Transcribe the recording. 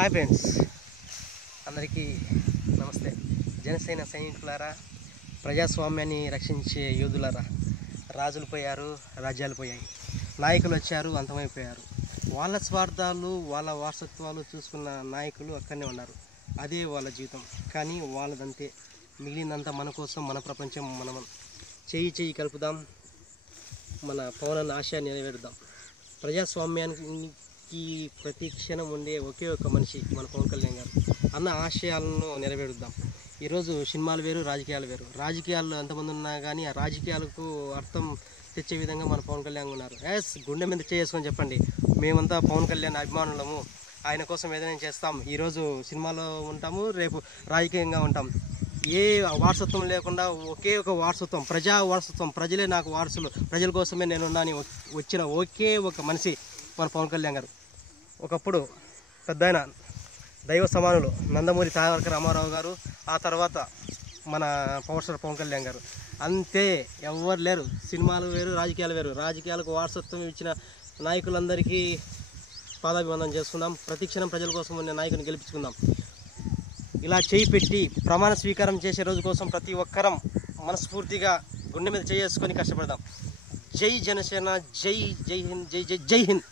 Hi friends, అందరికీ నమస్తే. జనసేన సైనికులారా, ప్రజాస్వామ్యాన్ని రక్షించే యోధులారా, రాజులు పోయారు, రాజ్యాలు పోయాయి, నాయకులు వచ్చారు, అంతమైపోయారు. వాళ్ళ స్వార్థాలు, వాళ్ళ వారసత్వాలు చూసుకున్న నాయకులు అక్కడనే ఉన్నారు. అదే వాళ్ళ జీవితం. కానీ వాళ్ళదంతే. మిగిలినంతా మన కోసం, మన ప్రపంచం. మనం చేయి కలుపుదాం, మన పవన్ ఆశయాన్ని నెరవేరుద్దాం. ప్రజాస్వామ్యానికి ప్రతి క్షణం ఉండే ఒకే ఒక మనిషి మన పవన్ కళ్యాణ్ గారు. అన్న ఆశయాలను నెరవేరుద్దాం. ఈరోజు సినిమాలు వేరు, రాజకీయాలు వేరు. రాజకీయాలు ఎంతమంది ఉన్నా కానీ ఆ రాజకీయాలకు అర్థం తెచ్చే విధంగా మన పవన్ కళ్యాణ్ ఉన్నారు. గుండె మీద చేసుకొని చెప్పండి, మేమంతా పవన్ కళ్యాణ్ అభిమానులము, ఆయన కోసం ఏదైనా చేస్తాం. ఈరోజు సినిమాలో ఉంటాము, రేపు రాజకీయంగా ఉంటాం. ఏ వారసత్వం లేకుండా ఒకే ఒక వారసత్వం, ప్రజా వారసత్వం. ప్రజలే నాకు వారసులు, ప్రజల కోసమే నేనున్నాని వచ్చిన ఒకే ఒక మనిషి మన పవన్ కళ్యాణ్ గారు. ఒకప్పుడు పెద్దాయన, దైవ సమానులు నందమూరి తారక రామారావు గారు, ఆ తర్వాత మన పవర్ స్టార్ పవన్ కళ్యాణ్ గారు. అంతే, ఎవరు లేరు. సినిమాలు వేరు, రాజకీయాలు వేరు. రాజకీయాలకు వారసత్వం ఇచ్చిన నాయకులందరికీ పాదాభివందనం చేసుకుందాం. ప్రతి క్షణం ప్రజల కోసం ఉన్న నాయకుని గెలిపించుకుందాం. ఇలా చేయి పెట్టి ప్రమాణ స్వీకారం చేసే రోజు కోసం ప్రతి ఒక్కరం మనస్ఫూర్తిగా గుండె మీద చేసుకొని కష్టపడదాం. జై జనసేన, జై హింద్, జై హింద్.